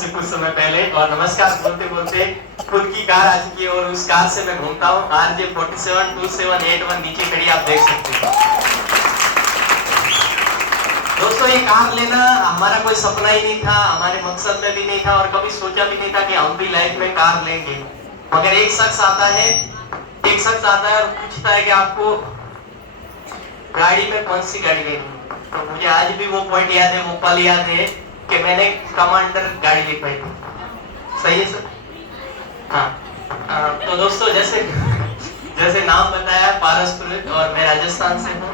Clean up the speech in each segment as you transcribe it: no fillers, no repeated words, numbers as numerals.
से कुछ समय पहले और नमस्कार बोलते बोलते खुद की कार आ चुकी है और उस कार से मैं घूमता हूँ। RJ472781 नीचे खड़ी आप देख सकते हैं। दोस्तों ये कार लेना हमारा कोई सपना ही नहीं था, हमारे मकसद में भी नहीं था और कभी सोचा भी नहीं था कि हम भी लाइफ में कार लेंगे। मगर एक शख्स आता है और पूछता है कि आपको गाड़ी में कौन सी गाड़ी लेनी। तो मुझे आज भी वो पॉइंट याद है, वो पल याद है कि मैंने कमांडर गाड़ी ली पाई थी। सही है सर? हाँ। तो दोस्तों जैसे नाम बताया पारसपुर और मैं राजस्थान से हूँ।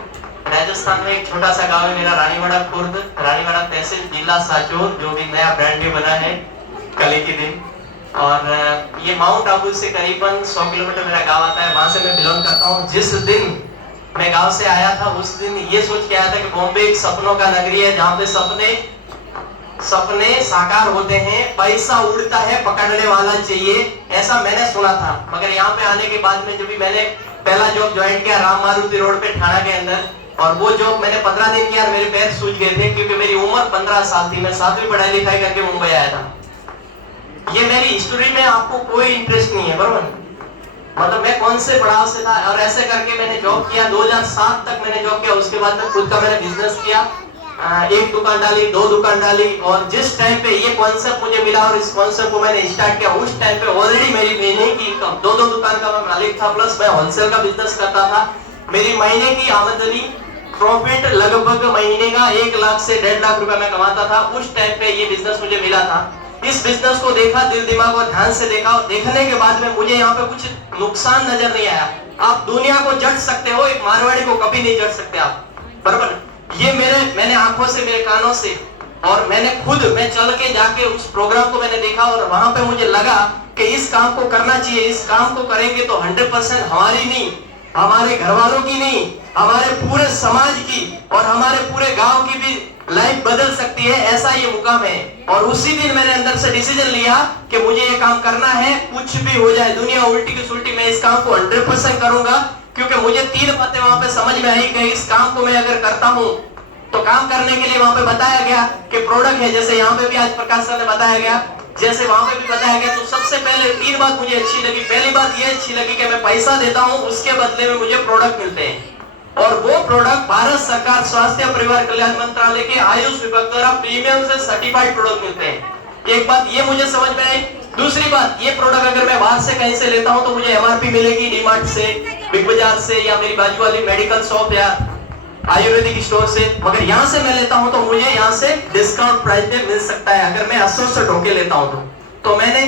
राजस्थान में एक छोटा सा गांव है मेरा, रानीवाड़ा खुर्द, रानीवाड़ा तहसील, जिला साचोर, जो भी नया ब्रांड न्यू बना है कल के दिन। और ये माउंट आबू से करीबन 100 किलोमीटर मेरा गांव आता है, वहां से मैं बिलोंग करता हूँ। जिस दिन मैं गांव से आया था उस दिन ये सोच के आया था कि बॉम्बे एक सपनों का नगरी है जहाँ पे सपने साकार होते हैं, पैसा उड़ता है, पकड़ने वाला चाहिए, ऐसा मैंने सुना था। मगर यहाँ पे आने के बाद में जब भी मैंने पहला जॉब ज्वाइन किया राम मारुति रोड पे ठाणा के अंदर, और वो जॉब मैंने 15 दिन किया और मेरे पैर सूज गए थे क्योंकि मेरी उम्र 15 साल थी। मैं 7वीं पढ़ाई लिखाई करके मुंबई आया था। ये मेरी हिस्ट्री में आपको कोई इंटरेस्ट नहीं है, बरोबर? मतलब मैं कौन से पड़ाव से था और ऐसे करके मैंने जॉब किया। 2007 तक मैंने जॉब किया। उसके बाद में खुद का मैंने बिजनेस किया, एक दुकान डाली, 2 दुकान डाली। और जिस टाइम पे ये कॉन्सेप्ट मुझे मिला और इस कॉन्सेप्ट को मैंने स्टार्ट किया, उस टाइम पे ऑलरेडी मेरी महीने की इनकम 2 दुकान का मैं मालिक था, प्लस मैं होलसेल का बिजनेस करता था। मेरी महीने की आमदनी प्रॉफिट लगभग महीने का 1 लाख से 1.5 लाख रुपए मैं कमाता था। उस टाइम पे ये बिजनेस मुझे मिला था। इस बिजनेस को देखा, दिल दिमाग और ध्यान से देखा, और देखने के बाद में मुझे यहाँ पे कुछ नुकसान नजर नहीं आया। आप दुनिया को जज सकते हो, एक मारवाड़ी को कभी नहीं जज सकते आप, बराबर? ये मैंने आंखों से, मेरे कानों से, और मैं चल के जाके उस प्रोग्राम को मैंने देखा और वहां पे मुझे लगा कि इस काम को करना चाहिए। इस काम को करेंगे तो 100% हमारी नहीं, हमारे घर वालों की नहीं, हमारे पूरे समाज की और हमारे पूरे गांव की भी लाइफ बदल सकती है, ऐसा ये मुकाम है। और उसी दिन मैंने अंदर से डिसीजन लिया कि मुझे ये काम करना है, कुछ भी हो जाए, दुनिया उल्टी की सुल्टी, मैं इस काम को 100% करूंगा। क्योंकि मुझे 3 बातें वहां पे समझ में आई कि इस काम को मैं अगर करता हूं तो काम करने के लिए वहां पे बताया गया कि प्रोडक्ट है, जैसे यहाँ पे भी आज प्रकाश सर ने बताया गया, जैसे वहां पे भी बताया गया। तो सबसे पहले 3 बात मुझे अच्छी लगी। पहली बात ये अच्छी लगी कि मैं पैसा देता हूं, उसके बदले में मुझे प्रोडक्ट मिलते हैं, और वो प्रोडक्ट भारत सरकार स्वास्थ्य और परिवार कल्याण मंत्रालय के आयुष विभाग द्वारा प्रीमियम से सर्टिफाइड प्रोडक्ट मिलते हैं। एक बात ये मुझे समझ में आई। दूसरी बात, ये प्रोडक्ट अगर मैं बाहर से कहीं से लेता हूं तो मुझे MRP मिलेगी, डीमार्ट से, बिग बाजार से, या मेरी बाजू वाली मेडिकल शॉप या आयुर्वेदिक स्टोर से। मगर यहाँ से मैं लेता हूं तो मुझे यहाँ से डिस्काउंट प्राइस पे मिल सकता है अगर मैं 80 से ढोके लेता हूं तो मैंने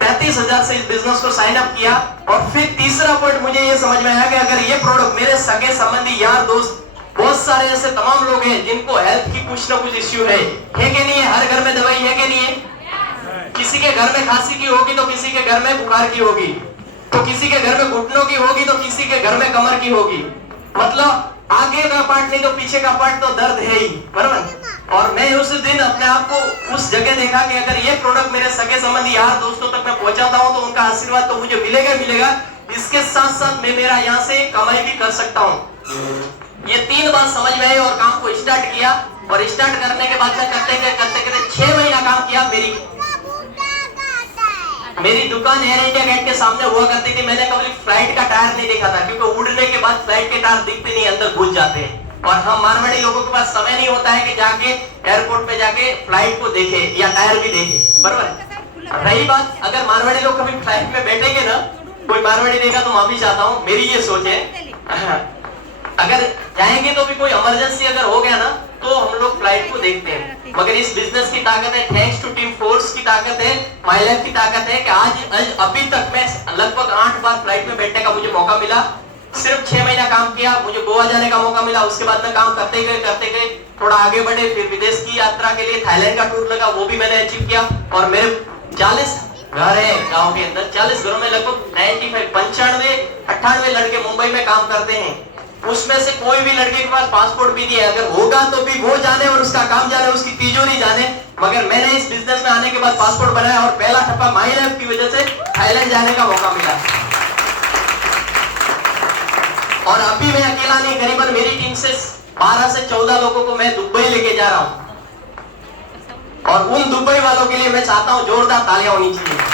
35,000 से इस बिजनेस को साइन अप किया। और फिर तीसरा पॉइंट मुझे ये समझ में आया कि अगर ये प्रोडक्ट मेरे सगे संबंधी, यार दोस्त, बहुत सारे ऐसे तमाम लोग हैं जिनको हेल्थ की कुछ ना कुछ इश्यू है कि नहीं है? हर घर में दवाई है कि नहीं है? किसी के घर में खांसी की होगी तो किसी के घर में बुखार की होगी, तो किसी के घर में घुटनों की होगी तो किसी के घर में कमर की होगी। मतलब आगे का पार्ट नहीं तो पीछे का पार्ट तो दर्द है ही, बराबर? और मैं उस दिन अपने आप को उस जगह देखा कि अगर ये प्रोडक्ट मेरे सगे संबंधी, यार दोस्तों तक मैं पहुंचाता हूं तो उनका आशीर्वाद तो मुझे मिलेगा। इसके साथ साथ मैं मेरा यहाँ से कमाई भी कर सकता हूँ। ये 3 बात समझ में आई और काम को स्टार्ट किया। और स्टार्ट करने के बाद में करते 6 महीना काम किया। मेरी दुकान एयर इंडिया गेट के सामने हुआ करती थी। मैंने कभी फ्लाइट का टायर नहीं देखा था, क्योंकि उड़ने के बाद फ्लाइट के टायर दिखते नहीं, अंदर घुस जाते हैं। और हम मारवाड़ी लोगों के पास समय नहीं होता है कि जाके एयरपोर्ट पे जाके फ्लाइट को देखे या टायर भी देखे, बराबर? रही बात, अगर मारवाड़ी लोग कभी फ्लाइट में बैठेंगे ना, कोई मारवाड़ी देगा तो माफी चाहता हूँ, मेरी ये सोच है। अगर जाएंगे तो भी कोई इमरजेंसी अगर हो गया ना तो हम लोग फ्लाइट को देखते हैं। मगर इस बिजनेस की ताकत है, थैंक्स टू टीम फोर्स की ताकत है, माय लाइफ की ताकत है कि आज अभी तक मैं लगभग 8 बार फ्लाइट में बैठने का मुझे मौका मिला। सिर्फ 6 महीना काम किया, मुझे गोवा जाने का मौका मिला। उसके बाद में काम करते गए थोड़ा आगे बढ़े, फिर विदेश की यात्रा के लिए थाईलैंड का टूर लगा, वो भी मैंने अचीव किया। और मेरे 40 घर है गांव के अंदर, 40 घरों में लगभग 95 लड़के मुंबई में काम करते हैं। उसमें से कोई भी लड़के के पास पासपोर्ट भी नहीं है। अगर होगा तो भी वो जाने और उसका काम जाने, उसकी तिजोरी जाने। मगर मैंने इस बिजनेस में आने के बाद पासपोर्ट बनाया और पहला ठप्पा माय लाइफ की वजह से थाईलैंड जाने का मौका मिला। और अभी मैं अकेला नहीं, करीबन मेरी टीम से 12 से 14 लोगों को मैं दुबई लेके जा रहा हूँ। और उन दुबई वालों के लिए मैं चाहता हूं जोरदार तालियां होनी चाहिए।